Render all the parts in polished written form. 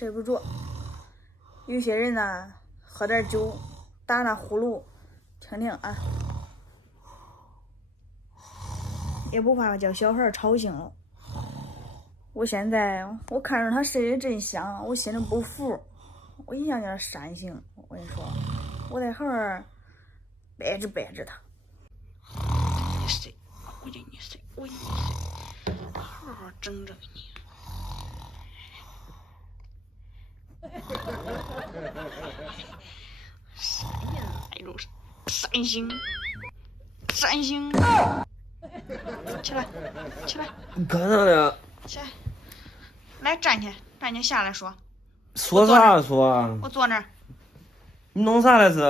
睡不着。有些人呢，喝点酒，打那呼噜，听听啊，也不怕叫小孩吵醒了。我现在我看着他睡得真香，我心里不服，我一样叫他扇醒。我跟你说，我得好好掰着他。你睡，我叫你睡，我叫你睡，好好整整你。那种扇醒，起来，你干啥呢？起来，来站起，下来说。说啥说啊？我坐那儿。你弄啥来是？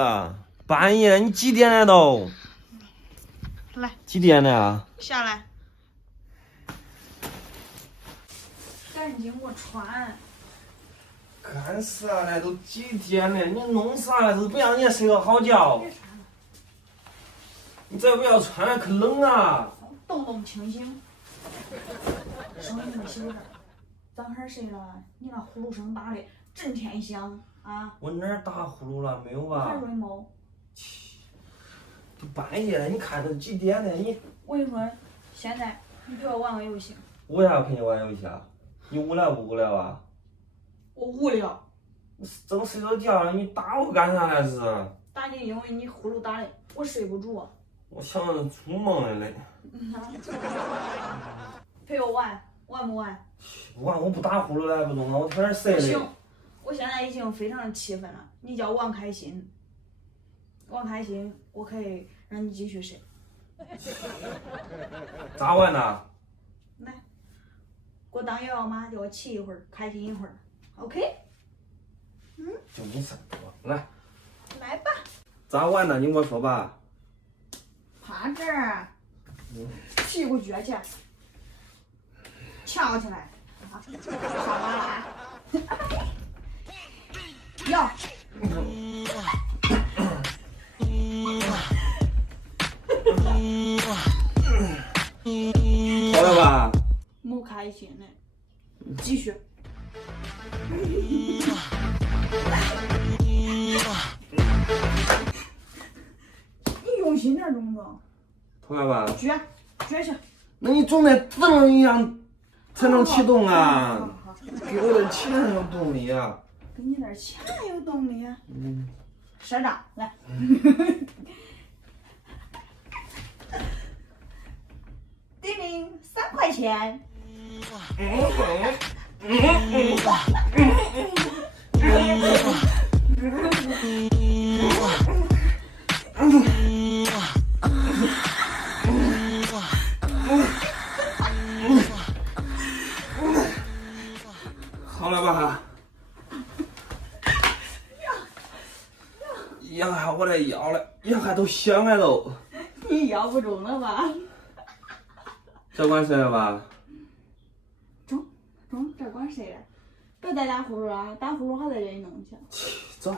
半夜你几点了都？来。几点了？下来。赶紧给我穿。干啥呢？都几点了？你弄啥来？是不让人家睡个好觉？你再不要穿了，可冷啊！动动清醒。声音没小点，咱孩睡了，你那呼噜声打的震天响啊！我哪儿打呼噜了？没有吧？还睡没？都半夜了，你看都几点了？你我跟你说，现在你陪我玩个游戏。为啥要陪你玩游戏啊？你无聊不无聊啊？我无聊。正睡着觉了，你打我干啥来是？打你，因为你呼噜打的，我睡不着。我想着做梦了嘞。陪我玩不玩？不玩，我不打呼噜来不动啊，我天天睡嘞。不行，我现在已经非常的气愤了。你叫玩开心，我可以让你继续睡。咋玩呢？来，给我当摇摇马，叫我骑一会儿，开心一会儿。OK？ 就你上来。来吧。咋玩呢？你给我说吧。趴这儿，屁股撅起来，翘起来，上马啦！要。好了吧？没开心呢，继续。你用心点，中中。好了吧？撅起。那你总得噔一样才能启动啊！好，给我点钱有动力啊！给你点钱有动力啊！社长来。叮铃，3块钱。好了吧？压下我的腰了，压下都响了都。你腰不中了吧？这管谁了吧？中，这管谁了？别再打呼噜了，打呼噜还得给你弄去。走。